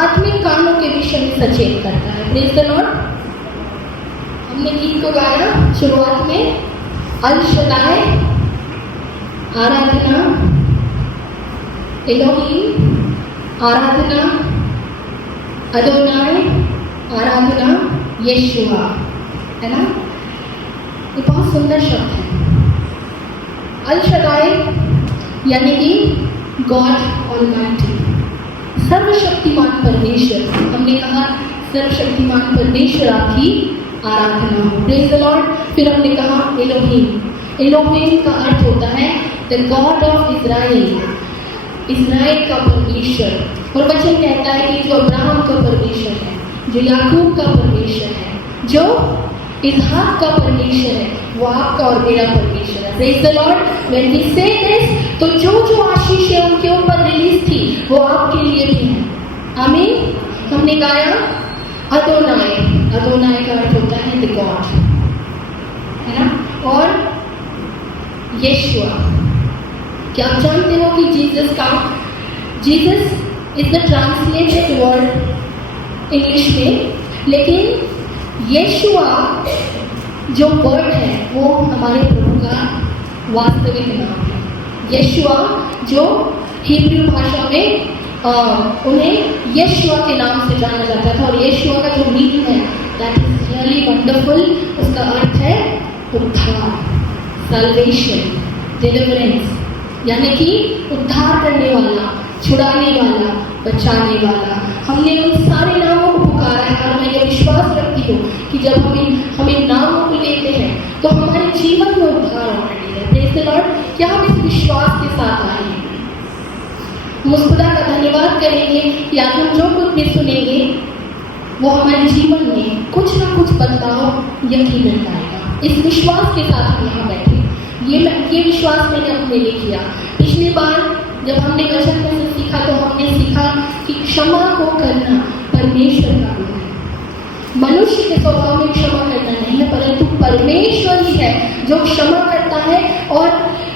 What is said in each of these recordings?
आत्मिक कामों के विषय में सचेत करता है। Praise the Lord. हमने गीत को गाया शुरुआत में, अल शदाई आराधना, एलोहीम आराधना, अदोनाई आराधना, यशुआ, है ना। ये बहुत सुंदर शब्द है। अल शदाई यानी कि गॉड ऑलमाइटी, सर्वशक्तिमान परमेश्वर। हमने कहा सर्वशक्तिमान परमेश्वर आपकी आराधना हो। Praise the Lord. फिर हमने कहा एलोहीम। एलोहीम का अर्थ होता है the God of Israel, Israel का परमेश्वर। और वचन कहता है कि जो अब्राहम का परमेश्वर है, जो याकूब का परमेश्वर है, जो इसहाक का परमेश्वर है, वो आपका और मेरा परमेश्वर है। Praise the Lord. When we say this, तो जो जो आशीष है उनके ऊपर रिलीज थी वो आपके लिए भी है। आमीन। हमने गाया अदोनाई। अदोनाई का अर्थ होता है द गॉड, है ना। और यशुआ, क्या आप जानते हो कि Jesus is the translated word English में, लेकिन यशुआ जो वर्ड है वो हमारे प्रभु का वास्तविक नाम है। यशुआ जो हिब्रू भाषा में उन्हें यशुआ के नाम से जाना जाता था। और यशुआ का जो मीनिंग है दैट इज रियली वंडरफुल। उसका अर्थ है उद्धार, सल्वेशन, डिलीवरेंस, यानी कि उद्धार करने वाला, छुड़ाने वाला, बचाने वाला। हमने उन सारे नामों को पुकारा है और मैं ये विश्वास रखती हूँ कि जब हमें नामों को लेते हैं तो हमारे जीवन में उद्धार ऑलरेडी है। Praise the Lord. क्या हम इस विश्वास के साथ आए हैं? मुस्कुरा का धन्यवाद करेंगे या हम जो कुछ भी सुनेंगे वो हमारे जीवन में कुछ ना कुछ बदलाव यकीनन आएगा। इस विश्वास के साथ हम यहाँ बैठे। ये विश्वास मैंने अपने लिए किया। पिछली बार जब हमने वचन में से सीखा तो हमने सीखा कि क्षमा को करना परमेश्वर का गुण है। मनुष्य के स्वभाव में क्षमा करना नहीं है, परंतु परमेश्वर ही है जो क्षमा करता है। और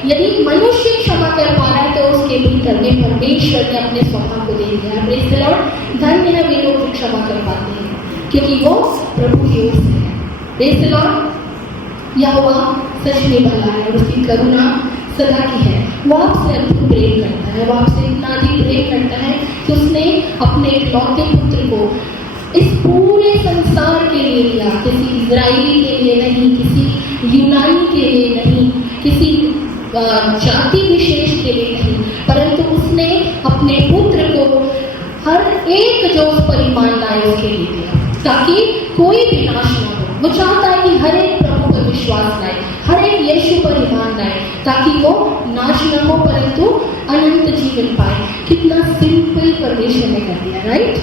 यदि मनुष्य क्षमा कर पा रहा है तो उसके भीतर में परमेश्वर ने अपने स्वभाव को दे दिया है। Praise the Lord. धन्य है वे लोग जो क्षमा कर पाते हैं क्योंकि वो प्रभु की ओर से है। Praise the Lord. यहोवा सच में भला है और उसकी करुणा सदा की है। वो आपसे अद्भुत प्रेम करता है। वो आपसे इतना अधिक प्रेम करता है कि उसने अपने इकलौते पुत्र को इस पूरे संसार के लिए दिया। किसी इजरायली के लिए नहीं, किसी यूनानी के लिए नहीं, किसी जाति विशेष के लिए नहीं, परंतु उसने अपने पुत्र को हर एक जो उस पर ईमान लाए उसके लिए दिया ताकि कोई भी नाश न हो। वो चाहता है कि हर एक प्रभु पर विश्वास लाए, हर एक यीशु पर ईमान लाए ताकि वो नाश न हो परंतु अनंत जीवन पाए। कितना सिंपल परमेश्वर ने कर दिया, राइट,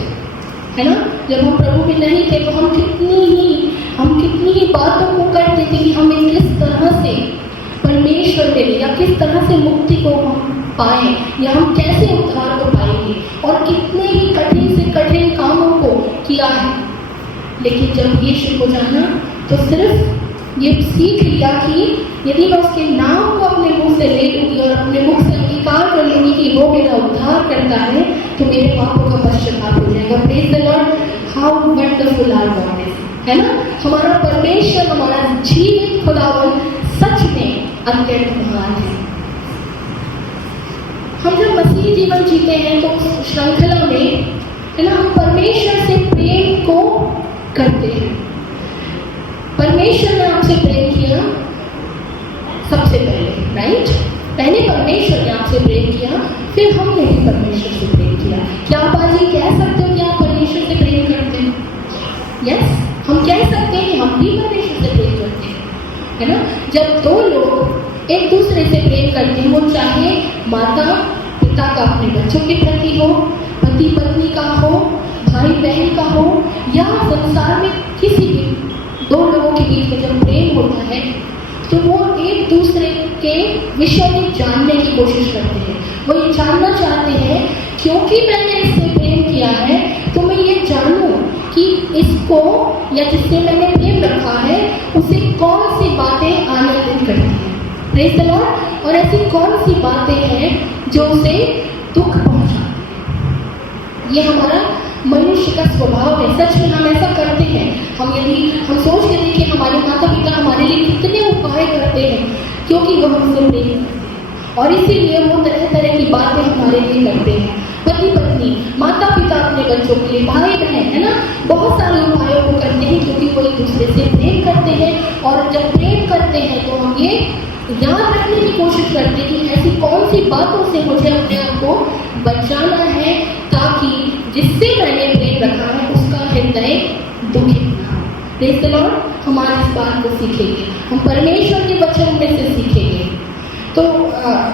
है ना। जब हम प्रभु में नहीं थे तो हम कितनी ही बातों को करते थे कि हमें किस तरह से परमेश्वर मिले या किस तरह से मुक्ति को हम पाए या हम कैसे उद्धार को पाएंगे, और कितने ही कठिन से कठिन कामों को किया है। लेकिन जब यीशु को जाना तो सिर्फ ये सीख लिया कि यदि मैं उसके नाम को अपने मुंह से ले लूँगी और अपने मुख से अंगीकार कर लूँगी कि वो मेरा उद्धार करता है तो मेरे पापों का पश्चाताप हो जाएगा। Praise the Lord. How wonderful our God is, है ना। हमारा परमेश्वर, हमारा जीवित खुदावन सच में अत्यंत महान है। हम जब मसीह जीवन जीते हैं तो उस श्रृंखला में, है ना, हम परमेश्वर से प्रेम को करते हैं। परमेश्वर ने आपसे प्रेम किया सबसे पहले, राइट। पहले परमेश्वर ने आपसे प्रेम किया, फिर हमने भी परमेश्वर से प्रेम किया। क्या आप आज ये कह सकते हो कि आप परमेश्वर से प्रेम करते हैं? यस, हम कह सकते हैं कि हम भी परमेश्वर से प्रेम करते हैं, है ना। जब दो लोग एक दूसरे से प्रेम करते हैं, वो चाहे माता पिता का अपने बच्चों के प्रति हो, पति पत्नी का हो, भाई बहन का हो, या संसार में किसी भी दो लोगों के बीच में जब प्रेम होता है तो वो एक दूसरे के विषय में जानने की कोशिश करते हैं। वो ये जानना चाहते हैं क्योंकि मैंने इससे प्रेम किया है तो मैं ये जानूं कि इसको या जिससे मैंने प्रेम रखा है उसे कौन सी बातें आनंदित करती हैं। Praise the Lord. और ऐसी कौन सी बातें हैं जो उसे दुख पहुंचाती हैं। ये हमारा मनुष्य का स्वभाव है। सच में हम ऐसा करते हैं। हम सोच के देखिए, हमारे माता पिता हमारे लिए कितने उपाय करते हैं, क्योंकि वो हमसे प्रेम करते हैं और इसीलिए वो तरह तरह की बातें हमारे लिए करते हैं। पति पत्नी, माता पिता अपने बच्चों के लिए, भाई बहन, है ना, बहुत सारे उपायों को करते हैं, क्योंकि वो एक दूसरे से प्रेम करते हैं। और जब प्रेम करते हैं तो हम ये याद रखने की कोशिश करते हैं कि ऐसी कौन सी बातों से मुझे अपने आप को बचाना है, ताकि जिससे मैंने प्रेम रखा है उसका हृदय दुखित ना हो। Praise the Lord. हम आज इस बात को सीखेंगे, हम परमेश्वर के वचन में से सीखेंगे। तो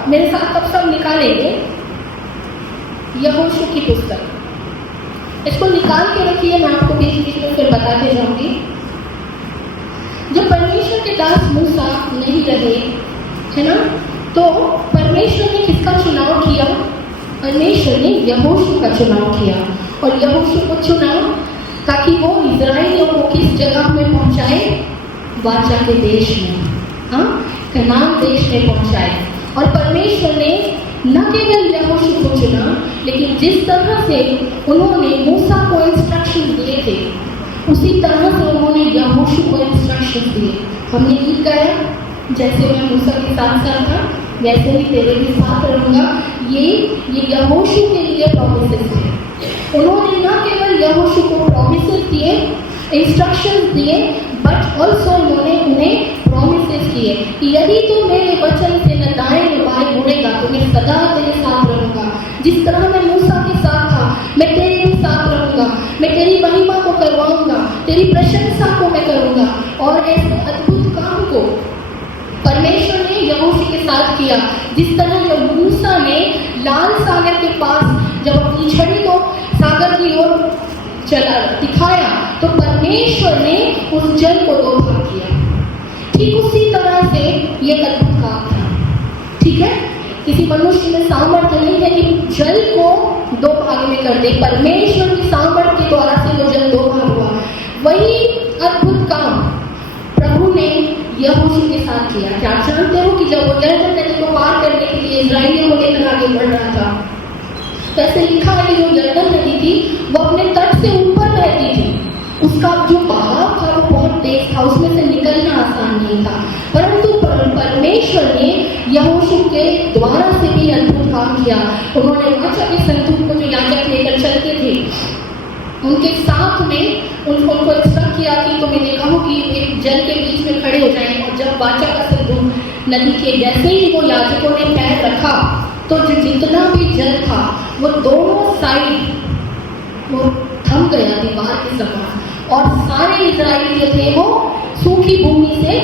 मेरे साथ अब सब निकालेंगे यहोशू की पुस्तक। इसको निकाल के रखिए, मैं आपको बीच बीच में फिर बताते जाऊंगी। जब परमेश्वर के दास मूसा नहीं रहे, है ना, तो परमेश्वर ने किसका चुनाव किया? परमेश्वर ने यहोशू का चुनाव किया। और यहोशू को चुना ताकि वो इज़राइलियों को किस जगह में पहुंचाए? वाचा के देश में, हाँ, कनान देश में पहुंचाए। और परमेश्वर ने न केवल यहोशू को चुना, लेकिन जिस तरह से उन्होंने मूसा को इंस्ट्रक्शन दिए थे, उसी तरह से उन्होंने यहोशू को इंस्ट्रक्शन दिए। हमने गीत गाया, जैसे मैं मूसा के साथ साथ था वैसे ही तेरे भी साथ रहूंगा। ये यहोशू के लिए प्रॉमिसेस थे। उन्होंने न केवल यहोशू को प्रॉमिसेस दिए, इंस्ट्रक्शंस दिए, बट ऑल्सो उन्होंने उन्हें प्रॉमिसेस किए कि यदि तू मेरे वचन से न दाएं न बाएं मुड़ेगा तो मैं सदा तेरे साथ रहूंगा। जिस तरह मैं मूसा के साथ था, मैं तेरे भी साथ रहूंगा। मैं तेरी महिमा को करवाऊंगा, तेरी प्रशंसा को मैं करूंगा। और ऐसे अद्भुत काम को परमेश्वर ने यहोशू के साथ किया। जिस तरह जब मूसा ने लाल सागर के पास जब अपनी छड़ी को सागर की ओर चला दिखाया, तो परमेश्वर ने उस जल को दो भाग किया। ठीक उसी तरह से ये अद्भुत काम था। ठीक है, किसी मनुष्य में सामर्थ्य नहीं है कि जल को दो भाग में कर दे। परमेश्वर की सामर्थ्य के द्वारा से वो जल दो भाग हुआ। वही अद्भुत काम प्रभु ने यहोशू के साथ किया। क्या आप जानते हो कि जब वो यरदन नदी को पार करने के लिए इज़राइलियों को लेकर आगे बढ़ रहा था, तो ऐसे लिखा है कि जो यरदन नदी थी वो अपने तट से ऊपर बहती थी। उसका जो बहाव था वो बहुत तेज था, उसमें से निकलना आसान नहीं था। परंतु परमेश्वर ने यहोशू के द्वारा से भी अद्भुत काम किया। उन्होंने वाचा के संदूक को जो याजक लेकर चलते थे, उनके साथ में उनको इंस्ट्रक्ट किया कि तुम्हें देखा हो कि एक जल के बीच में खड़े हो जाएं। और जब वाचा का संदूक नदी के जैसे ही वो याजकों ने पैर रखा, तो जो जितना भी जल था वो दोनों साइड वो थम गया दीवार के समान, और सारे इज़राइली जो थे वो सूखी भूमि से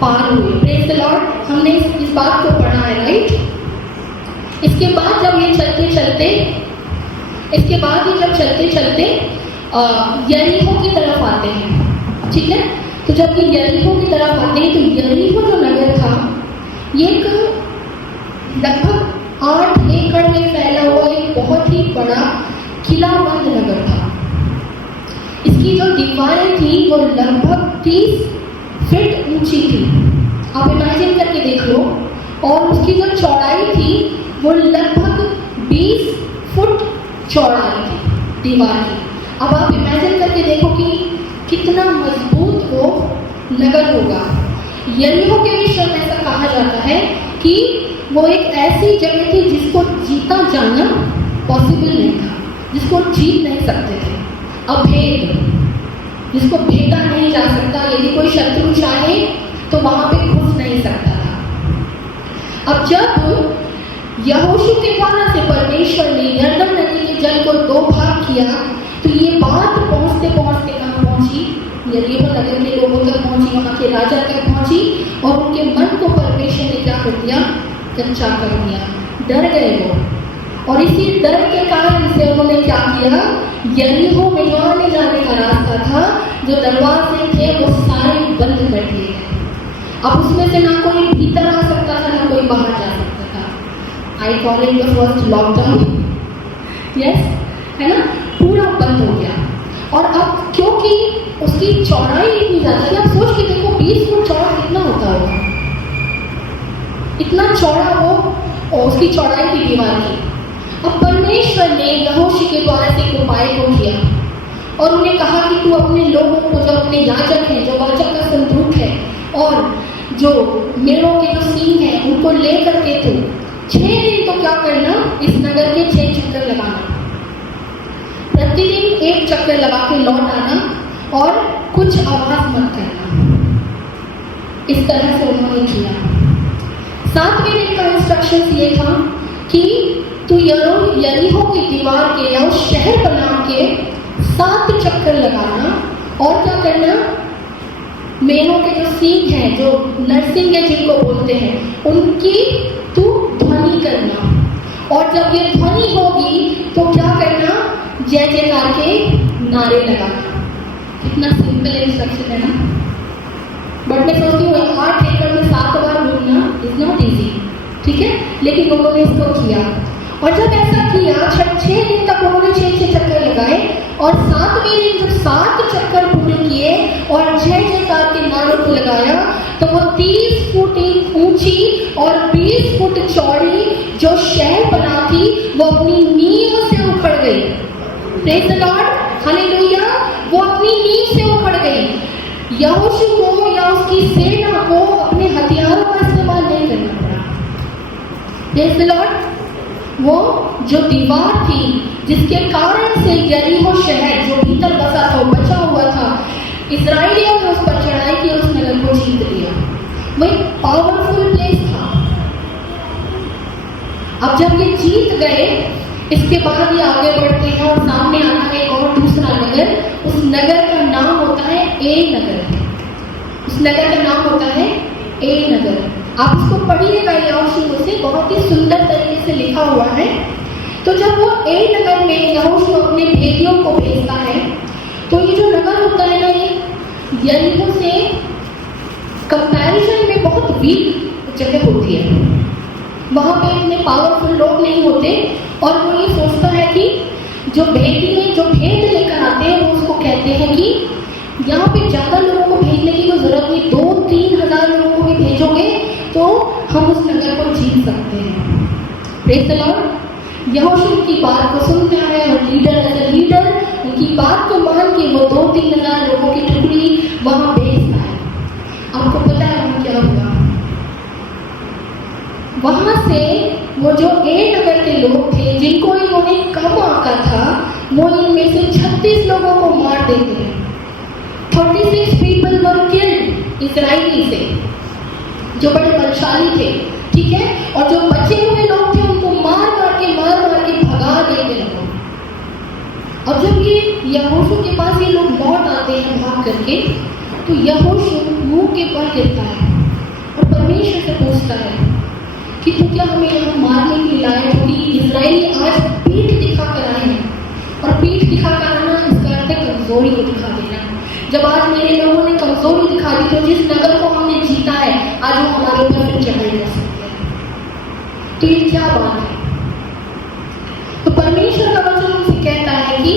पार हुए। Praise the Lord. हमने इस बात को पढ़ा है, राइट। इसके बाद जब ये चलते चलते यरीहो की तरफ आते हैं। ठीक है, तो जब ये यरीहो की तरफ आते हैं, तो यरीहो जो नगर था ये एक लगभग 8 एकड़ में फैला हुआ एक बहुत ही बड़ा किलाबंद नगर था। इसकी जो दीवारें थी वो लगभग 30 फीट ऊंची थी। आप इमेजिन करके देख लो। और उसकी जो चौड़ाई थी वो लगभग 20 फुट चौड़ाई थी दीवार की। अब आप इमेजिन करके देखो कि कितना मजबूत वो नगर होगा। यरीहो के विषय में ऐसा कहा जाता है कि वो एक ऐसी जगह थी जिसको जीता जाना पॉसिबल नहीं था, जिसको जीत नहीं सकते थे। अभेद, जिसको भेदा नहीं जा सकता। यदि कोई शत्रु चाहे तो वहां पे घुस नहीं सकता था। अब जब यहोशू के द्वारा से परमेश्वर ने यरदन नदी के जल को दो भाग किया, तो ये बात पहुंचते पहुंचते कहाँ पहुंची? यरीहो नगर के लोगों तक पहुंची, वहां के राजा तक पहुंची। और उनके मन को परमेश्वर ने क्या कर दिया? कच्चा कर दिया। डर गए वो, और इसी डर के कारण से उन्होंने क्या किया? यरीहो में जो आने जाने का रास्ता था, जो दरवाजे थे, वो सारे बंद कर दिए गए। अब उसमें से ना कोई भीतर आ सकता था, ना कोई बाहर जा सकता था। I call it the first lockdown. Yes, है ना, पूरा बंद हो गया। और अब क्योंकि उसकी चौड़ाई इतनी ज्यादा थी, आप सोच के देखो 20 फुट चौड़ा कितना होता होगा। इतना चौड़ा वो उसकी चौड़ाई की दीवार थी। अब परमेश्वर ने यहोशू के द्वारा से एक उपाय को किया और उन्हें कहा कि तू अपने लोगों को, जो अपने याजक हैं, जो वाचा का संदूक है और जो मेढ़ों के जो सींग हैं, उनको ले करके तू 6 दिन तो क्या करना, इस नगर के 6 चक्कर लगाना। प्रतिदिन 1 चक्कर लगा के लौट आना और कुछ आवाज मत करना। इस तरह से उन्होंने किया। 7वें दिन का इंस्ट्रक्शन ये था कि तू यरीहो की दीवार के या उस शहर बना के 7 चक्कर लगाना और क्या करना, मेढ़ों के जो सींग हैं, जो नरसिंह है जिनको बोलते हैं, उनकी तू ध्वनि करना और जब ये ध्वनि होगी तो क्या करना, जय जयकार के नारे लगाना। कितना सिंपल इंस्ट्रक्शन है ना। बट मैं सोचती हूँ 8 एकड़ में 7 बार घूमना इज नॉट इजी, ठीक है, लेकिन उन्होंने इसको किया। और जब ऐसा किया 6 दिन तक उन्होंने 6 चक्कर लगाए और 7वें दिन जब 7 चक्कर पूरे किए और 6 जयकार के नारों को लगाया तो वो 30 फुट ऊंची और 20 फुट चौड़ी जो शहर बना थी वो अपनी नींव से उखड़ गई। Praise the Lord, hallelujah. वो अपनी नींव से उखड़ गई। यहोशू को या उसकी सेना को अपने हथियारों का इस्तेमाल नहीं करना पड़ा। Praise the Lord. वो जो दीवार थी जिसके कारण से यरीहो शहर जो भीतर बसा था, बचा हुआ था, इस्राएलियों ने उस पर चढ़ाई की और उस नगर को जीत लिया। वो एक पावरफुल प्लेस था। अब जब ये जीत गए, इसके बाद ये आगे बढ़ते हैं और सामने आता है एक और दूसरा नगर। उस नगर का नाम होता है ए नगर। उस नगर का नाम होता है ए नगर। आप इसको पढ़िएगा, यहोशू से बहुत ही सुंदर तरीके से लिखा हुआ है। तो जब वो ए नगर में यहोशू अपने भेदियों को भेजता है तो ये जो नगर होता है ना, ये यरीहो से कंपैरिजन में बहुत वीक जगह होती है। वहाँ पे इतने पावरफुल लोग नहीं होते और वो ये सोचता है कि जो भेदी है, जो भेद लेकर आते हैं, वो उसको कहते हैं कि यहाँ पे ज़्यादा लोगों को भेजने की कोई जरूरत नहीं, 2-3 हज़ार लोगों को भी भेजोगे तो हम उस नगर को जीत सकते हैं। Praise the Lord. यहोशू की बात को सुनता है और लीडर एज ए लीडर उनकी बात को मान के वो 2-3 हज़ार लोगों की टुकड़ी वहाँ भेजता है। आपको पता है वहाँ क्या हुआ? वहाँ से वो जो ए नगर के लोग थे जिनको इन्होंने कम आका था, वो इनमें से 36 लोगों को मार देते हैं। 36 people were killed इजराइली से, जो बड़े बलशाली थे, ठीक है। और जो बचे हुए लोग थे उनको मार मार के भगा देते लोग। और जब ये यहोशू के पास ये लोग लौट आते हैं भाग करके, तो यहोशू मुंह के पर गिरता है और परमेश्वर से पूछता है कि तू क्या हमें यहाँ मारने के लिए लाया? क्योंकि इजराइली आज पीठ दिखा कर आए हैं और पीठ दिखा कर आना इसका अर्थ है कमजोरी को दिखा देना। जब आज मेरे लोगों ने कमजोरी दिखा दी तो जिस नगर को हमने जीता है आज वो हमारे ऊपर फिर चढ़ाई कर सकते हैं। तो ये क्या बात है? तो परमेश्वर का वचन हमसे कहता है कि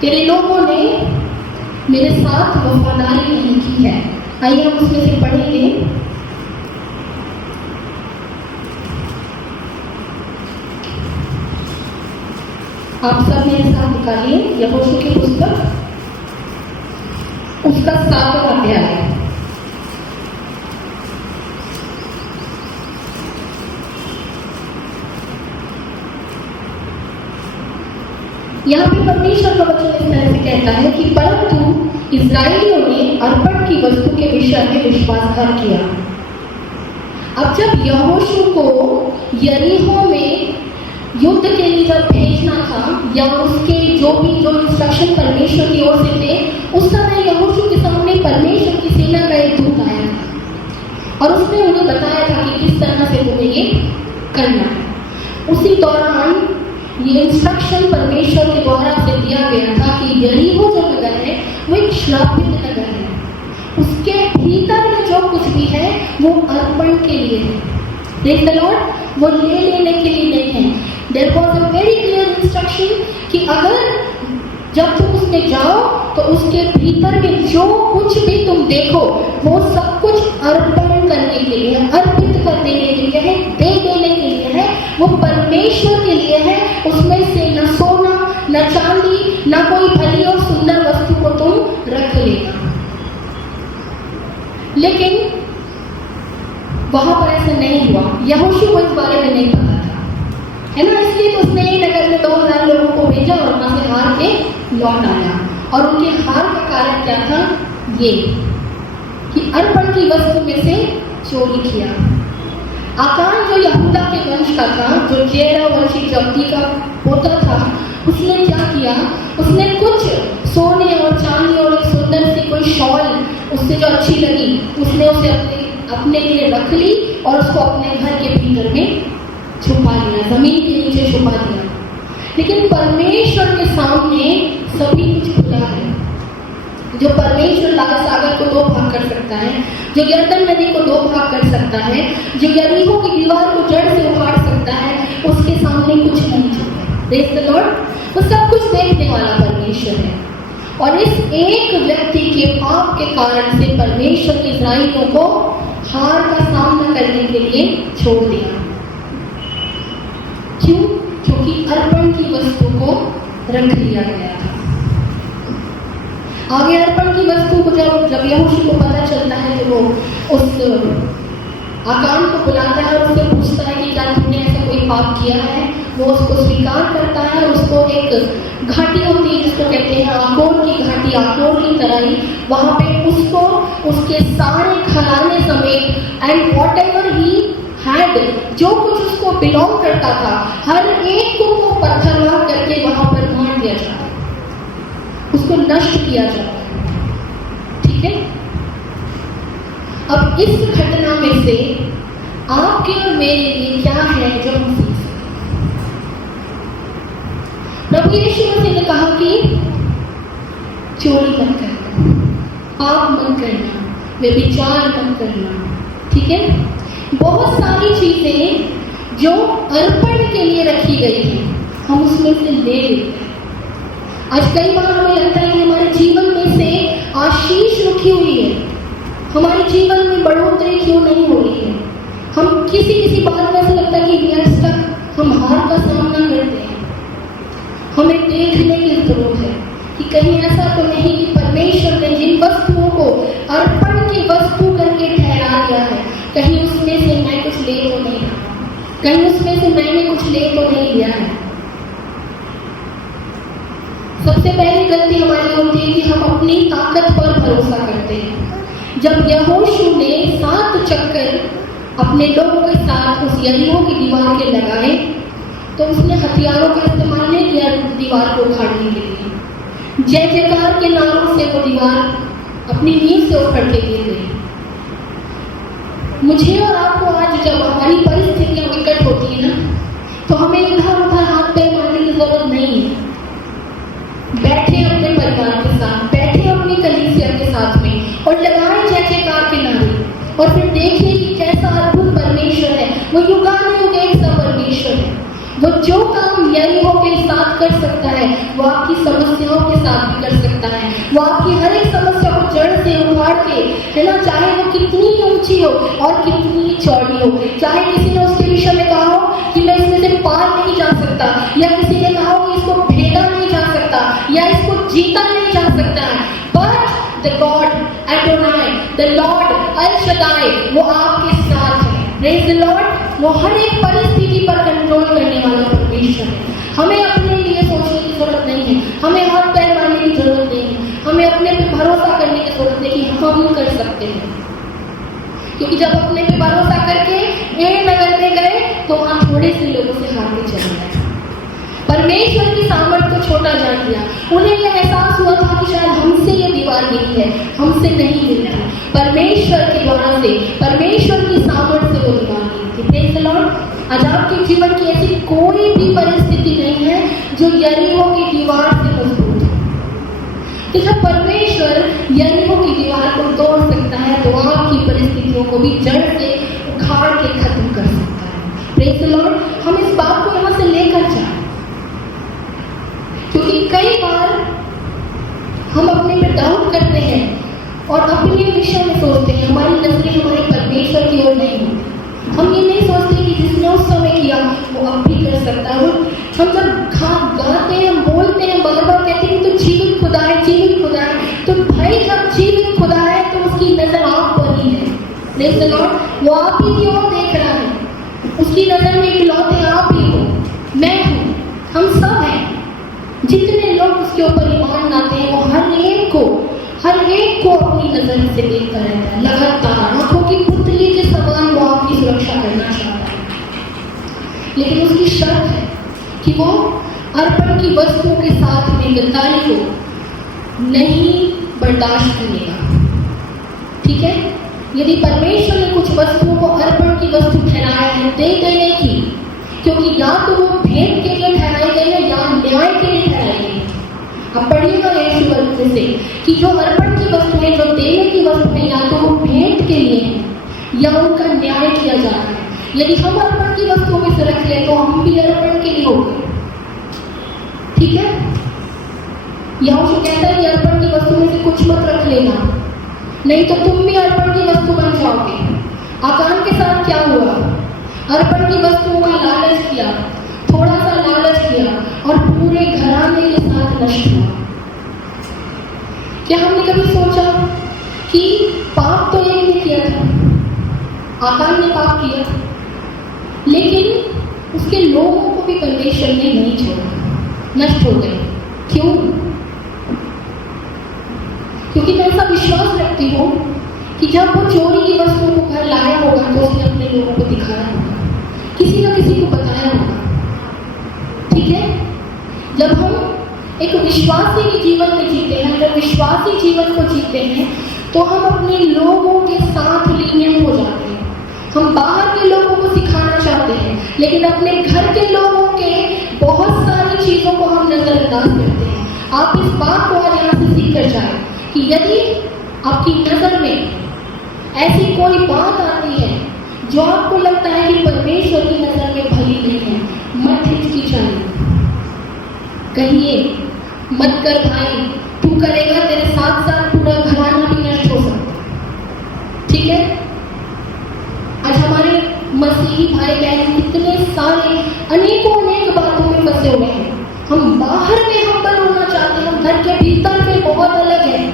तेरे लोगों ने मेरे साथ वफादारी नहीं की है। आइए हम उसमें से पढ़ेंगे। आप सब मेरे साथ निकालिए यहोशू की पुस्तक, उसका 7वां अध्याय। यहाँ पे परमेश्वर का वचन इस तरह से कहता है कि परंतु इस्राएलियों ने अर्पण की वस्तु के विषय में विश्वासघात किया। अब जब यहोशू को यरीहो में युद्ध के लिए जब भेजना था या उसके जो इंस्ट्रक्शन परमेश्वर की ओर से थे, उस समय यहोशू के सामने परमेश्वर की सेना का एक दूत आया था और उसने उन्हें बताया था कि किस तरह से तुम्हें ये करना है। उसी दौरान ये इंस्ट्रक्शन परमेश्वर के द्वारा से दिया गया था कि यरीहो जो नगर है वो एक श्रापित नगर है। उसके भीतर में जो कुछ भी है वो अर्पण के लिए है। Praise the Lord. वो लेने के लिए नहीं है। There was a very clear instruction कि अगर जब तुम उसमें जाओ तो उसके भीतर में जो कुछ भी तुम देखो वो सब कुछ अर्पण करने के लिए है, अर्पित कर देने के लिए है, दे देने के लिए है, वो परमेश्वर के लिए है। उसमें ना कोई भली और सुंदर वस्तु को तुम रख लेना। लेकिन वहां पर ऐसा नहीं हुआ। यहोशू को इस बारे में नहीं पता था, है ना, इसलिए तो उसने नगर में 2000 लोगों को भेजा और वहां से हार के लौट आया। और उनके हार का कारण क्या था? ये कि अर्पण की वस्तु में से चोरी किया। आकान जो यहूदा के वंश का था, जो जेरा वंशी जब्दी का पोता था, उसने क्या किया? उसने कुछ सोने और चांदी और एक सुंदर सी कोई शॉल उससे जो अच्छी लगी, उसने उसे अपने लिए रख ली और उसको अपने घर के भीतर में छुपा लिया, जमीन के नीचे छुपा दिया। लेकिन परमेश्वर के सामने सभी कुछ खुला है। जो परमेश्वर लाल सागर को 2 भाग कर सकता है, जो यरदन नदी को 2 भाग कर सकता है, जो यरीहो की दीवार को जड़ से उखाड़ सकता है, उसके सामने कुछ नहीं छुपा। Praise the Lord. वो सब कुछ देखने वाला परमेश्वर है। और इस एक व्यक्ति के पाप के कारण से परमेश्वर ने इस्राएलियों को हार का सामना करने के लिए छोड़ दिया। क्यों? क्योंकि अर्पण की वस्तु को रख लिया गया था। आगे अर्पण की वस्तु को जब यहोशू को पता चलता है कि वो उस आकान को बुलाता है और उससे पूछता है कि क्या तुमने ऐसा कोई पाप किया है, वो उसको स्वीकार करता है। उसको एक घाटी होती है जिसको कहते हैं आकोर की घाटी, आकोर की तरह ही वहां पे उसको उसके सारे घराने समेत and what ever he had, जो कुछ उसको बिलोंग करता था, हर एक को वो पत्थर मार करके वहां पर मार दिया जाता है, उसको नष्ट किया जाता है। ठीक है। अब इस घटना में से आपके और मेरे लिए क्या है जो हम सीख सकते? प्रभु यीशु मसीह ने कहा कि चोरी मत करना, पाप मत करना, व्यभिचार मत करना। ठीक है। बहुत सारी चीजें जो अर्पण के लिए रखी गई थी, हम उसमें से ले लेते हैं। आज कई बार हमें लगता है कि हमारे जीवन में से आशीष रुकी हुई है, हमारे जीवन में बढ़ोतरी क्यों नहीं हो रही है। हम किसी बात में ऐसा लगता है कि आज तक हम हार का सामना करते हैं। हमें देखने की जरूरत है कि कहीं ऐसा तो नहीं कि परमेश्वर ने जिन वस्तुओं को अर्पण की वस्तु करके ठहरा दिया है, कहीं उसमें से मैं कुछ ले तो नहीं रहा, कहीं उसमें से मैंने कुछ ले तो नहीं लिया है। सबसे पहली गलती हमारी होती है कि हम अपनी ताकत पर भरोसा करते हैं। जब यहोशू ने 7 चक्कर अपने लोगों के साथ उस यरीहो की दीवार के लगाए, तो उसने हथियारों का इस्तेमाल नहीं किया दीवार को उखाड़ने के लिए। जय जयकार के नारों से वो दीवार अपनी नींव से उखड़ के गिर गई। मुझे और आपको आज जब हमारी परिस्थितियां विकट होती है ना, तो हमें इधर उधर हाथ पैर मारने की जरूरत नहीं है। बैठे अपने परिवार के साथ, बैठे अपनी कलीसिया के साथ में और लगाए जय जयकार के नारे, और फिर देखिए कि कैसा अद्भुत परमेश्वर है। वो युगानुयुग एक सा परमेश्वर है। वो जो काम यरीहो के साथ कर सकता है, वो आपकी समस्याओं के साथ भी कर सकता है। वो आपकी हर एक समस्या को जड़ से उखाड़ के, है ना, चाहे वो कितनी ऊंची हो और कितनी चौड़ी हो, चाहे किसी ने उसके विषय में कहा हो कि मैं इसमें से पार नहीं जा सकता, या किसी ने कहा हो कि इसको भेदा नहीं जा सकता, या इसको जीता नहीं जा सकता है, but the God Adonai, the Lord El Shaddai, वो आपके साथ है। Praise the Lord. वो हर एक परिस्थिति पर कंट्रोल करने वाला परमेश्वर है। हमें अपने लिए सोचने की जरूरत नहीं है, हमें हाथ पैर मारने की जरूरत नहीं है, हमें अपने पे भरोसा करने की जरूरत है कि हम कर सकते हैं। क्योंकि जब अपने पे भरोसा करके ए नगर में गए तो वहां थोड़े से लोगों से हार के चले गए। परमेश्वर की सामर्थ को छोटा जान दिया। उन्हें यह एहसास हुआ था कि शायद हमसे ये दीवार मिली है, हमसे नहीं मिल रहा है। परमेश्वर के द्वारा से, परमेश्वर की सामर्थ से वो दीवार मिली थी। Praise the Lord. आज आपके जीवन की ऐसी कोई भी परिस्थिति नहीं है जो यरीहो की दीवार से मजबूत है। कि जब परमेश्वर यरीहो की दीवार को तोड़ सकता है, तो आपकी परिस्थितियों को भी जड़ से उखाड़ के खत्म कर सकता है। Praise the Lord. हम इस बात को यहाँ से लेकर जाए, क्योंकि कई बार हम अपने पे डाउट करते हैं और अपने विषय में सोचते हैं, हमारी नजरें हमारे परमेश्वर की ओर नहीं होती। हम ये नहीं सोचते कि जिसने उस समय किया वो अब भी कर सकता है। हम जब गाते हैं, बोलते हैं, बार बार कहते हैं प्रेज़ द लॉर्ड। वो आप ही की ओर देख रहा है, उसकी नजर में इकलौते आप ही हो, मैं हूँ, हम सब हैं। जितने लोग उसके ऊपर ईमान लाते हैं वो हर एक को अपनी नजर से देखता रहता है, लगातार आंखों की पुतली के समान वो आपकी सुरक्षा करना चाहता है। लेकिन उसकी शर्त है कि वो अर्पण की वस्तुओं के साथ में गद्दारी को नहीं बर्दाश्त करेगा। ठीक है, यदि परमेश्वर ने कुछ वस्तुओं को अर्पण की वस्तु ठहराया है दे देने की, क्योंकि या तो वो भेंट के लिए ठहराई गई है या न्याय के लिए ठहराई गई है। अब पढ़िएगा यीशु वचन से कि जो अर्पण की वस्तु है, जो देने की वस्तु है, या तो वो भेंट के लिए है या उनका न्याय किया जा रहा है। यदि हम अर्पण की वस्तुओं में से रख ले तो हम भी अर्पण के लिए होंगे। ठीक है, यहोशू कहता है कि अर्पण की वस्तु में से कुछ मत रख लेना, नहीं तो तुम भी अर्पण की वस्तु बन जाओगे। आकान के साथ क्या हुआ? अर्पण की वस्तुओं का लालच किया, थोड़ा सा लालच किया और पूरे घराने के साथ नष्ट हुआ। क्या हमने कभी सोचा कि पाप तो एक ने किया था, आकान ने पाप किया, लेकिन उसके लोगों को भी परमेश्वर ने नहीं छोड़ा, नष्ट हो गए। क्यों? क्योंकि मैं ऐसा विश्वास रखती हूँ कि जब वो चोरी की वस्तुओं को घर लाया होगा तो उसने अपने लोगों को दिखाया होगा, किसी न किसी को बताया होगा। ठीक है, जब हम एक विश्वासी जीवन में जीते हैं, जब विश्वासी जीवन को जीते हैं तो हम अपने लोगों के साथ लीन हो जाते हैं। हम बाहर के लोगों को सिखाना चाहते हैं, लेकिन अपने घर के लोगों के बहुत सारी चीजों को हम नजरअंदाज करते हैं। आप इस बात को आज यहाँ से सीख कर जाए कि यदि आपकी नजर में ऐसी कोई बात आती है जो आपको लगता है कि परमेश्वर की नजर में भली नहीं है, मत हिचकिचाइए, कहिए मत कर भाई, तू करेगा तेरे साथ साथ पूरा घराना भी नष्ट हो सकता। ठीक है, आज हमारे मसीही भाई बहन कितने सारे अनेक बातों में फंसे हुए हैं। हम बाहर में हम्बल होना चाहते हैं, हम घर के भीतर में बहुत अलग है।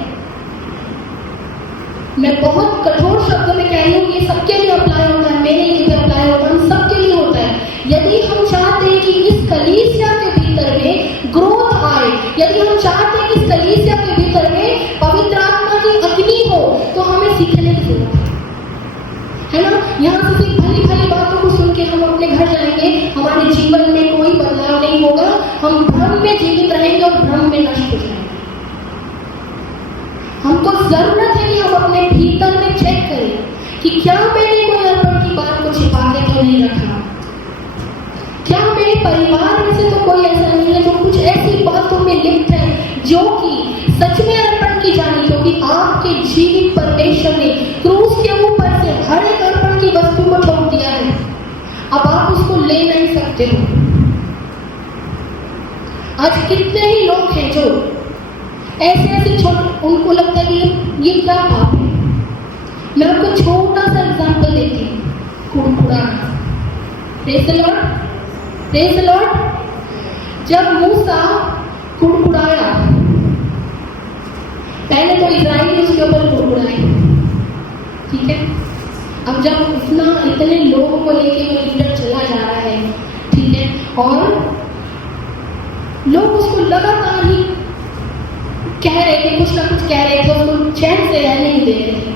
मैं बहुत कठोर शब्दों में कह रही हूँ, ये सबके लिए अप्लाई होता है, मेरे लिए भी अप्लाई होता है, हम सबके लिए होता है। यदि हम चाहते हैं कि इस कलीसिया के भीतर में ग्रोथ आए, यदि हम चाहते हैं कि इस कलीसिया के भीतर में पवित्र आत्मा की अग्नि हो, तो हमें सीखने की जरूरत है ना। यहाँ से सिर्फ भली भली बातों को सुन के हम अपने घर जाएंगे, हमारे जीवन में कोई बदलाव नहीं होगा, हम भ्रम में जीवित रहेंगे और भ्रम में नष्ट हो जाएंगे। हमको जरूरत है कि हम अपने भीतर में चेक करें कि क्या मैंने कोई अर्पण की बात को छिपा के तो नहीं रखा, क्या मेरे परिवार में से तो कोई ऐसा नहीं है जो कुछ ऐसी बातों में लिप्त है जो कि सच में अर्पण की जानी, क्योंकि आपके जीवित परमेश्वर ने क्रूस के ऊपर से हर एक अर्पण की वस्तु को ठोक दिया है। अब आप उसको ले नहीं सकते हो। आज कितने ही लोग हैं जो ऐसे उनको लगता है कि ये क्या पाप है। मैं आपको छोटा सा एग्जाम्पल देती हूँ, कुड़कुड़ाना। Praise the Lord, praise the Lord. जब मूसा कुड़कुड़ाया, पहले तो इजराइली उसके ऊपर कुड़कुड़ाए, ठीक है। अब जब इतने लोगों को लेके वो लीडर चला जा रहा है, ठीक है, और लोग उसको लगातार ही कह रहे थे, कुछ ना कुछ कह रहे थे, उसको चैन से रहने नहीं दे रहे थे।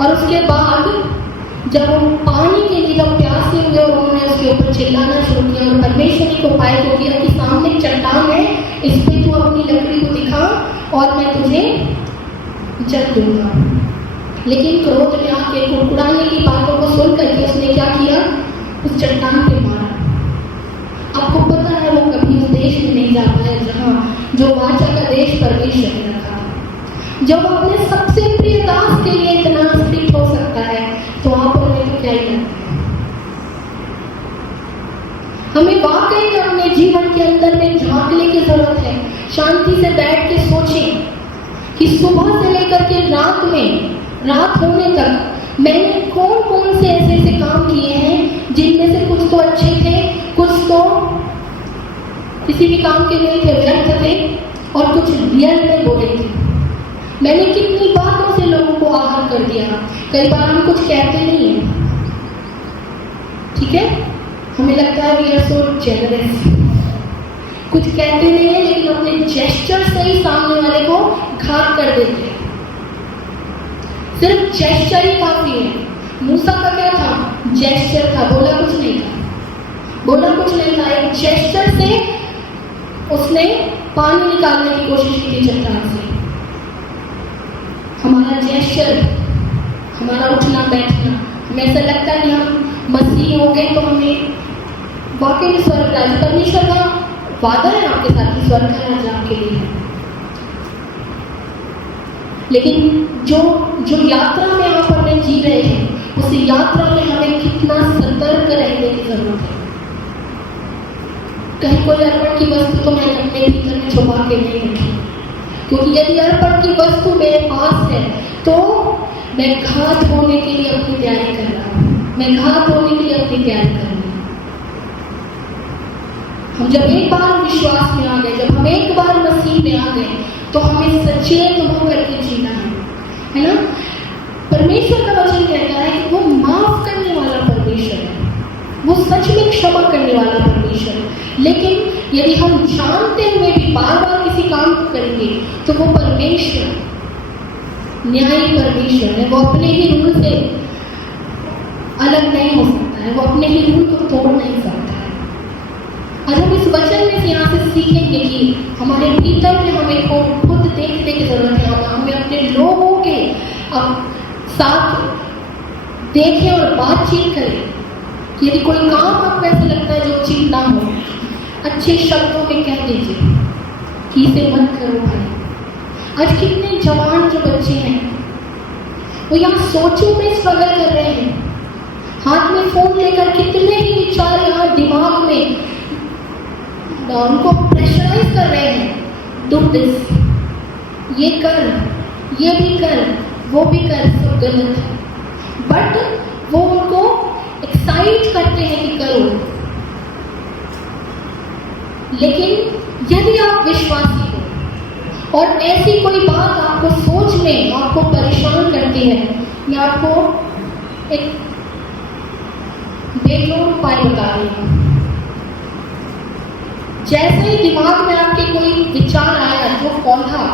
और उसके बाद जब वो पानी के लिए जब प्यासे हुए और उन्होंने उसके ऊपर चिल्लाना शुरू किया और परमेश्वर ने को उपाय को किया कि सामने चट्टान है, इस पे तू अपनी लकड़ी को दिखा और मैं तुझे जल दूंगा। लेकिन क्रोध में आके कुड़कुड़ाने की बातों को सुन करके उसने क्या किया, उस चट्टान पे मारा। आपको पता है वो कभी उस देश में नहीं जा पाया जहाँ जो वाचा का देश परमेश्वर ने रखा। जब अपने सबसे प्रिय दास के लिए इतना स्ट्रिक्ट हो सकता है तो आप और मैं तो क्या ही करते हैं। हमें वाकई में अपने जीवन के अंदर में झांकने की जरूरत है। शांति से बैठ के सोचें कि सुबह से लेकर के रात होने तक मैंने कौन कौन से ऐसे काम किए हैं जिनमें से कुछ तो अच्छे थे, कुछ तो किसी भी काम के नहीं थे, व्यर्थ थे, और कुछ रियल में बुरे थे। मैंने कितनी बातों से लोगों को आहत कर दिया, कई बार हम कुछ कहते नहीं हैं, ठीक है, हमें लगता है वी आर सो जेनरस, कुछ कहते नहीं है लेकिन अपने जेस्चर से ही सामने वाले को घात कर देते हैं। सिर्फ जेस्चर ही काफी है। मूसा का क्या था? जेस्चर था, बोला कुछ नहीं था, एक जेस्चर से उसने पानी निकालने की कोशिश की थी चट्टान से। हमारा जेस्चर, हमारा उठना बैठना, हमें ऐसा लगता है कि हम मसीह हो गए तो हमें वाकई में स्वर्ग राज्य, परमेश्वर का वादा है आपके साथ कि स्वर्ग का राज्य आपके लिए है। लेकिन जो यात्रा में आप अपने जी रहे हैं, उस यात्रा में हमें कितना सतर्क रहने की जरूरत है। कहीं कोई अर्पण की वस्तु तो मैंने अपने भीतर में छुपा के नहीं रखी, क्योंकि यदि अर्पण की वस्तु मेरे पास है तो मैं घात होने के लिए अपनी तैयारी कर रहा हूँ, हम जब एक बार विश्वास में आ गए, जब हम एक बार मसीह में आ गए, तो हमें सचेत होकर के जीना है ना। परमेश्वर का वचन कहता है कि वो माफ करने वाला परमेश्वर है, वो सच में क्षमा करने वाला परमेश्वर है। लेकिन यदि हम जानते हुए भी बार बार किसी काम को करेंगे तो वो परमेश्वर न्यायी परमेश्वर है, वो अपने ही रूल से अलग नहीं हो सकता है, वो अपने ही रूल को तोड़ नहीं सकता है। और हम इस वचन में यहाँ से सीखेंगे कि हमारे भीतर में हमें को खुद देखने की जरूरत है, हमें अपने लोगों के साथ देखें और बातचीत करें। यदि कोई काम आपको ऐसे लगता है जो उचित ना हो, अच्छे शब्दों में कह दीजिए कि इसे मत करो भाई। आज कितने जवान जो बच्चे हैं वो यहाँ सोचों में स्ट्रगल कर रहे हैं, हाथ में फोन लेकर कितने ही विचार यहाँ दिमाग में उनको प्रेशराइज कर रहे हैं, डू दिस, ये कर, ये भी कर, वो भी कर, सब गलत है। बट वो उनको एक्साइट करते हैं कि करो। लेकिन यदि आप विश्वासी हो और ऐसी कोई बात आपको सोच में आपको परेशान करती है, मैं आपको एक बेजोड़ उपाय बता रही हूँ। जैसे ही दिमाग में आपके कोई विचार आया जो पौधा,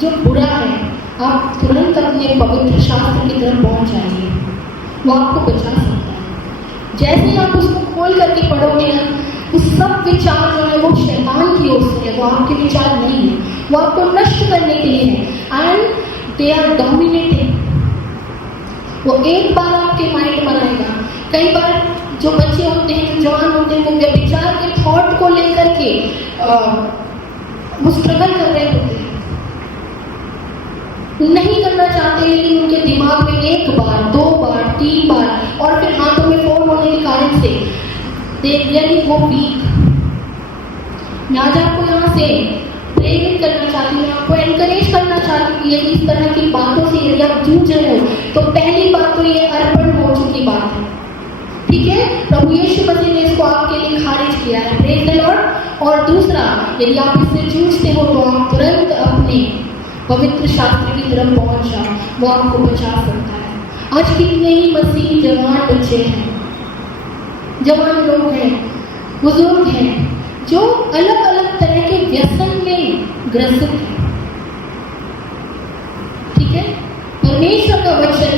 जो बुरा है, आप तुरंत अपने पवित्र शास्त्र की तरफ पहुंच जाइए, वो आपको बचा सकता है। जैसे ही आप उसको खोल करके पढ़ोगे ना, वो सब विचार जो है वो शैतान की ओर से है, वो आपके विचार नहीं है, वो आपको नष्ट करने के लिए है। And they are dominating. वो एक बार आपके माइंड में आएगा। कई बार जो बच्चे होते हैं, जो जवान होते हैं, वो विचार के थॉट को लेकर के वो स्ट्रगल कर रहे होते हैं, नहीं करना चाहते, लेकिन उनके दिमाग में एक बार, दो बार, तीन बार, और फिर हाथों में फोन होने के कारण से यानी वो वीक। मैं आज आपको यहाँ से प्रेरित करना चाहती हूँ, आपको एनकरेज करना चाहती हूँ कि यदि इस तरह की बातों से यदि आप जूझ रहे हो, तो पहली बात तो ये अर्पण हो चुकी बात है, ठीक है। प्रभु यीशु मसीह ने इसको आपके लिए खारिज किया है, प्रेज द लॉर्ड। और दूसरा, यदि आप इससे जूझते हो तो आप तुरंत अपने पवित्र शास्त्र की तरफ पहुंच जाओ, वो आपको बचा सकता है। आज कितने ही मसीही जवान बच्चे हैं, जवान लोग हैं, बुजुर्ग हैं, जो अलग अलग तरह के व्यसन में ग्रसित हैं, ठीक है। परमेश्वर का वचन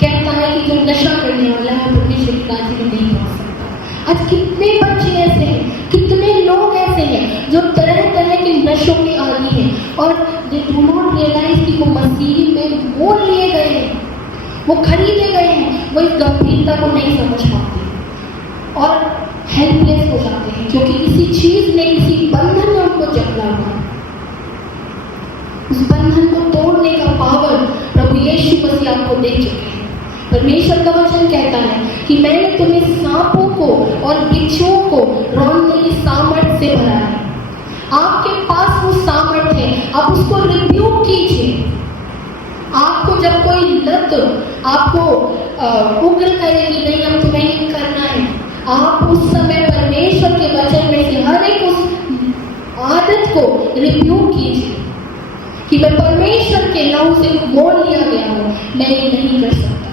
कहता है कि जो नशा करने वाला है परमेश्वर की राज्य में नहीं पहुंच सकता। आज कितने बच्चे ऐसे हैं, कितने लोग ऐसे हैं जो तरह तरह के नशों के आदी हैं और दे डू नॉट रियलाइज कि वो मसीह में मोल लिए गए हैं, वो खरीदे गए हैं, वो इस गंभीरता को नहीं समझ पाते और हेल्पलेस हो जाते हैं, क्योंकि किसी चीज ने, किसी बंधन ने उनको जकड़ा हुआ। उस बंधन को तोड़ने का पावर प्रभु यीशु मसीह आपको दे चुके हैं। परमेश्वर का वचन कहता है कि मैंने तुम्हें सांपों को और बिच्छुओं को रौंदने की सामर्थ से भरा है। आपके पास वो सामर्थ है, आप उसको रिब्यूक कीजिए। आपको जब कोई लत आपको उग्र करेगी, नहीं अब तुम्हें ये करना है, आप उस समय परमेश्वर के वचन में से हर एक उस आदत को रिब्यूक कीजिए कि मैं परमेश्वर के नाम से मोल लिया गया हूँ, मैं ये नहीं कर सकता।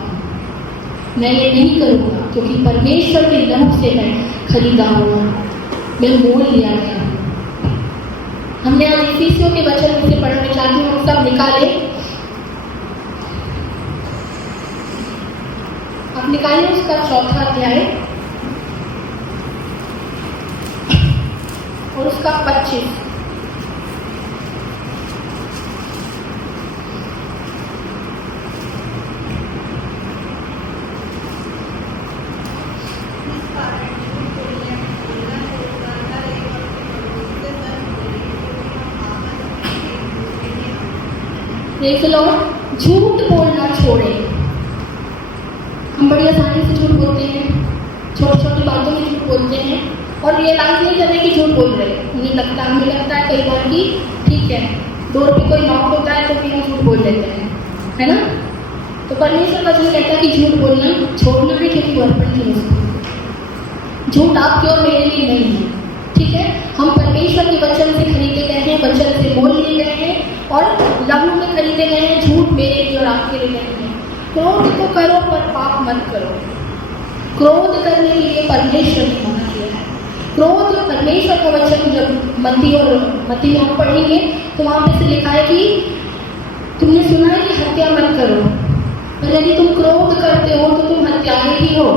मैं ये नहीं करूँगा, क्योंकि परमेश्वर के लहू से मैं खरीदा हुआ, मैं मोल लिया गया। हमने आज इफिसियों के वचन में से पढ़ना चाहती हूँ, हम सब निकाले, आप निकालिए उसका 4था अध्याय और उसका 25। देख लो, झूठ बोलना छोड़े। हम बड़ी आसानी से झूठ बोलते हैं, छोटी छोटी बातों में झूठ बोलते हैं और रियलाइज नहीं करते कि झूठ बोल रहे। हमें लगता है कई बार कि ठीक है, 2 रुपये कोई नॉक होता है तो फिर हम झूठ बोल देते हैं, है ना। तो परमेश्वर का जो कहता है कि झूठ बोलना छोड़ना है, क्योंकि वो अर्पण की वस्तु। झूठ आपके और मेरे लिए नहीं है, ठीक है। हम परमेश्वर के वचन से खरीदे गए हैं, वचन से मोल लिए गए हैं और लहू में खरीदे गए हैं। झूठ मेरे लिए और आपके लिए नहीं है। क्रोध तो करो पर पाप मत करो। क्रोध करने के लिए परमेश्वर ने मना किया है। क्रोध परमेश्वर का वचन जब मत्ती में हम पढ़ेंगे तो वहाँ पे से लिखा है कि तुमने सुना है कि हत्या मत करो, पर यदि तुम क्रोध करते हो तो तुम हत्यारे ही हो,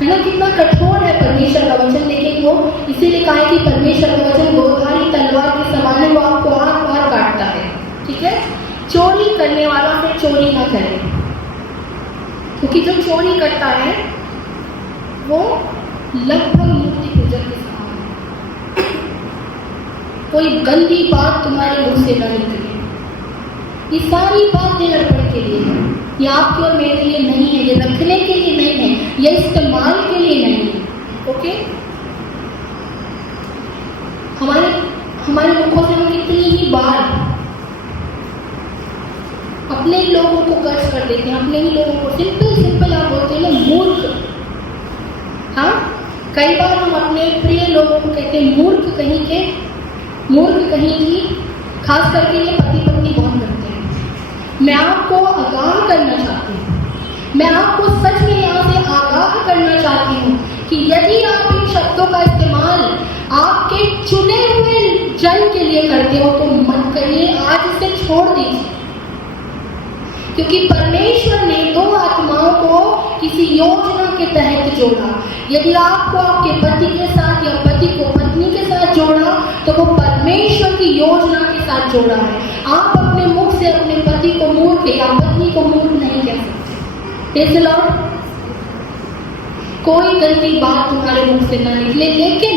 है ना। कितना कठोर है परमेश्वर का वचन, लेकिन वो इसीलिए कहा है कि परमेश्वर का वचन गोधारी तलवार के समान है, वो आपको आंख बाहर काटता है, ठीक है। चोरी करने वाला फिर चोरी ना करे, क्योंकि जो चोरी करता है वो लगभग मूर्ति पूजक के समान है। कोई गंदी बात तुम्हारे मुंह से ना निकले। ये सारी बातें अर्पण के लिए है, ये आपके और मेरे लिए नहीं है, ये रखने के लिए नहीं है, ये इस्तेमाल के लिए नहीं है, ओके। हमारे मुखों से हम कितनी ही बार अपने ही लोगों को कर्ज कर देते हैं, अपने ही लोगों को सिंपल आप बोलते हैं मूर्ख। हाँ, कई बार हम अपने प्रिय लोगों को कहते हैं मूर्ख कहीं की, खास करके ये पति पत्नी बहुत करते हैं। मैं आपको आगाह करना चाहती हूँ, मैं आपको सच में यहाँ से आगाह करना चाहती हूँ कि यदि आप इन शब्दों का इस्तेमाल आपके चुने हुए जन के लिए करते हो तो मत करिए, आज इसे छोड़ दीजिए। क्योंकि परमेश्वर ने 2 आत्माओं को किसी योजना के तहत जोड़ा। यदि आपको आपके पति के साथ या पति को पत्नी के साथ जोड़ा तो वो परमेश्वर की योजना के साथ जोड़ा है। आप अपने मुख से अपने पति को मूर्ख या पत्नी को मूर्ख नहीं कह सकते। Praise the Lord. कोई गंदी बात तुम्हारे मुख से ना निकले, लेकिन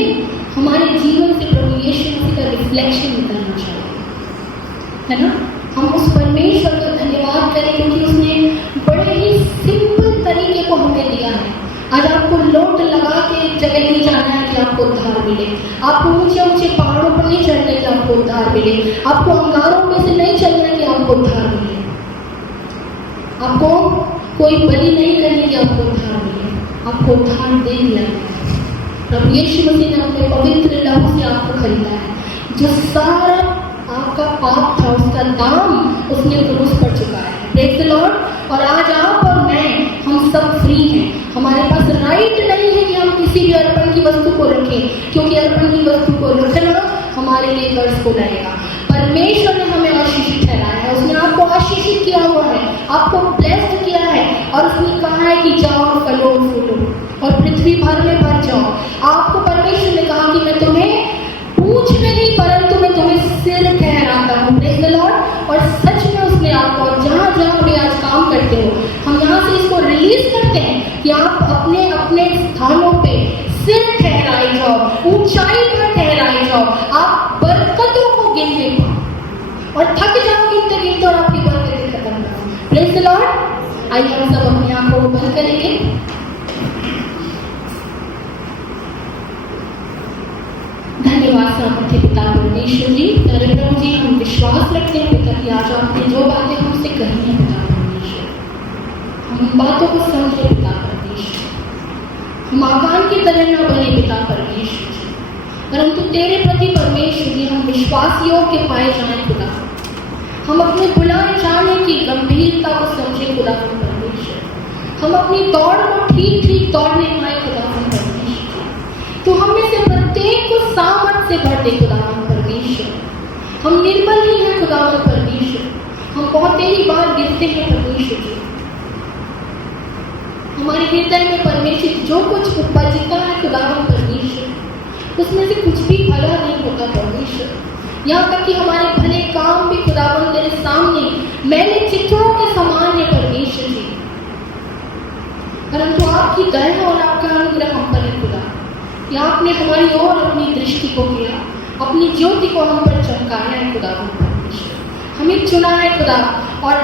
हमारे जीवन से प्रभु यीशु मसीह का रिफ्लेक्शन निकलना चाहिए, है ना। हम उस परमेश्वर का धन्यवाद करें क्योंकि उसने बड़े ही सिंपल तरीके को हमें दिया है। आज आपको लोट लगा के एक जगह नहीं जाना है कि आपको उद्धार मिले, आपको ऊंचे ऊंचे पहाड़ों पर नहीं चढ़ना है कि आपको उद्धार मिले, आपको अंगारों में से नहीं चलना है कि आपको उद्धार मिले, आपको कोई बलि नहीं करनी कि आपको उद्धार मिले, आपको उद्धार दे दिया है। प्रभु यीशु मसीह ने अपने पवित्र लहू से आपको खरीदा है। जो सारा आपका पाप था उसका दाम उसने क्रूस पर चुका है। Praise the Lord. और आज आप और मैं हम सब फ्री हैं। हमारे पास राइट नहीं है कि हम किसी भी अर्पण की वस्तु को रखें, क्योंकि अर्पण की वस्तु को रखना हमारे लिए कर्ज को लाएगा। परमेश्वर ने हमें आशीषित ठहराया है, उसने आपको आशीषित किया हुआ है, आपको ब्लेस्ड किया है और उसने कहा है कि जाओ फलो फूलो और पृथ्वी भर में भर जाओ। आपको परमेश्वर ने कहा कि मैं तुम्हें पूछ नहीं परंतु मैं तुम्हें सिर ठहराता हूँ। Praise the Lord. और सच में उसने आपको जहाँ जहाँ भी आज काम करते हो, हम यहाँ से इसको रिलीज करते हैं कि आप अपने अपने स्थानों पे सिर ठहराए जाओ, ऊंचाई पर ठहराए जाओ, आप बरकतों को गिनते पाओ और थक जाओ गिनते गिनते और आपकी बरकतें खत्म हो। Praise the Lord. आइए हम सब अपनी आंखों को बंद करेंगे। धन्यवाद सामर्थ्य पिता परमेश्वर जी, प्यारे प्रभु जी, हम विश्वास रखते हैं पिता कि आज आपने जो बातें हमसे कही हैं पिता परमेश्वर, हम उन बातों को समझे पिता परमेश्वर, हम आकान की तरह न बने पिता परमेश्वर जी, परंतु तेरे प्रति परमेश्वर जी हम विश्वास योग्य पाए जाए खुदा। हम अपने खुदा जाने की गंभीरता को समझे खुदा परमेश्वर। हम अपनी दौड़ को ठीक ठीक दौड़ने पाए खुदावन परमेश्वर। तो हम में से प्रत्येक को सामर्थ से भर दे खुदावन परमेश्वर। हम निर्बल ही हैं खुदावन परमेश्वर, हम बहुत ही बार गिरते हैं परमेश्वर जी। हमारे हृदय में परमेश्वर जो कुछ उपजता है खुदावन परमेश्वर, उसमें से कुछ भी भला नहीं होता परमेश्वर। यहाँ तक कि हमारे भले काम भी खुदावन तेरे सामने मैंने चित्रों के समान है परमेश्वर जी, परंतु आपकी दया और आपका अनुग्रह हम पर है खुदा। या आपने हमारी ओर अपनी दृष्टि को किया, अपनी ज्योति को हम पर चमकाया है खुदावन परमेश्वर। हमें चुना है खुदा और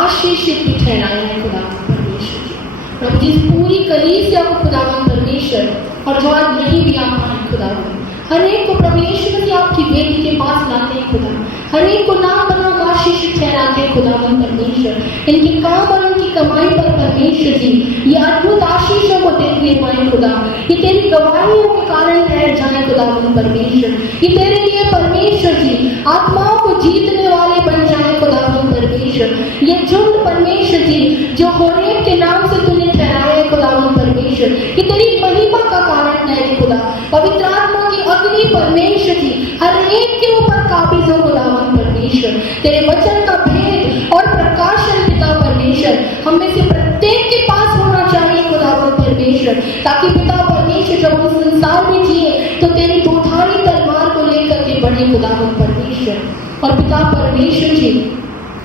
आशीषित भी ठहराया है खुदावन परमेश्वर जी। प्रभु जी पूरी कलीसिया को खुदावन परमेश्वर और जो आज नहीं भी आप आए खुदावन, हर एक को प्रभु यीशु मसीह आपकी वेदी के पास लाते हैं खुदा, हर एक को नाम बनाम आशीष ठहराते हैं खुदावन परमेश्वर। इनके काम और इनकी कमाई पर परमेश्वर जी ये अद्भुत आशीषों को देखने पाए खुदा, ये तेरी गवाहियों के कारण ठहर जाए खुदावन परमेश्वर। ये तेरे लिए परमेश्वर जी आत्माओं को जीतने वाले बन जाए खुदावन परमेश्वर। ये झुंड परमेश्वर जी जो होरेब के नाम से तूने ठहराया है खुदावन परमेश्वर, ये तेरी महिमा का कारण है खुदा। पवित्र आत्मा की अग्नि परमेश्वर जी हर एक के ऊपर काबिज हो खुदावन परमेश्वर। तेरे वचन का भेद और प्रकाशन पिता परमेश्वर हम में से प्रत्येक के पास होना चाहिए खुदावन परमेश्वर, ताकि पिता परमेश्वर जब हम संसार में जिए तो तेरी दोधारी तलवार को लेकर के बढ़े खुदावन परमेश्वर। और पिता परमेश्वर जी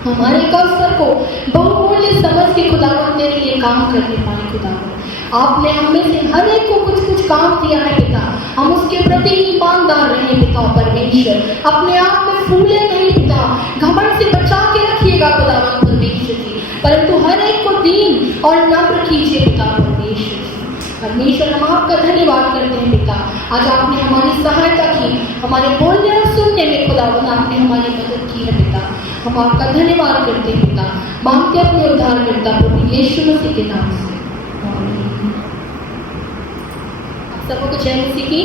हमारे अवसर को बहुमूल्य समझ के खुदावन तेरे लिए काम करने पाए खुदावन। आपने हमें से हर एक को कुछ कुछ काम दिया है पिता, हम उसके प्रति ईमानदार रहे पिता परमेश्वर। अपने आप में फूले नहीं पिता, घमंड से बचा के रखिएगा खुदावन परमेश्वर जी, परंतु हर एक को दीन और नम्र कीजिए पिता परमेश्वर जी। परमेश्वर हम आपका धन्यवाद करते हैं पिता, आज आपने हमारी सहायता की, हमारे बोलने और सुनने में खुदावन आपने हमारी मदद की है पिता। हम आपका धन्यवाद करते हैं पिता, मांगते अपने उद्धारकर्ता प्रभु यीशु मसीह के नाम से। आमीन। सबको जय मसीह की।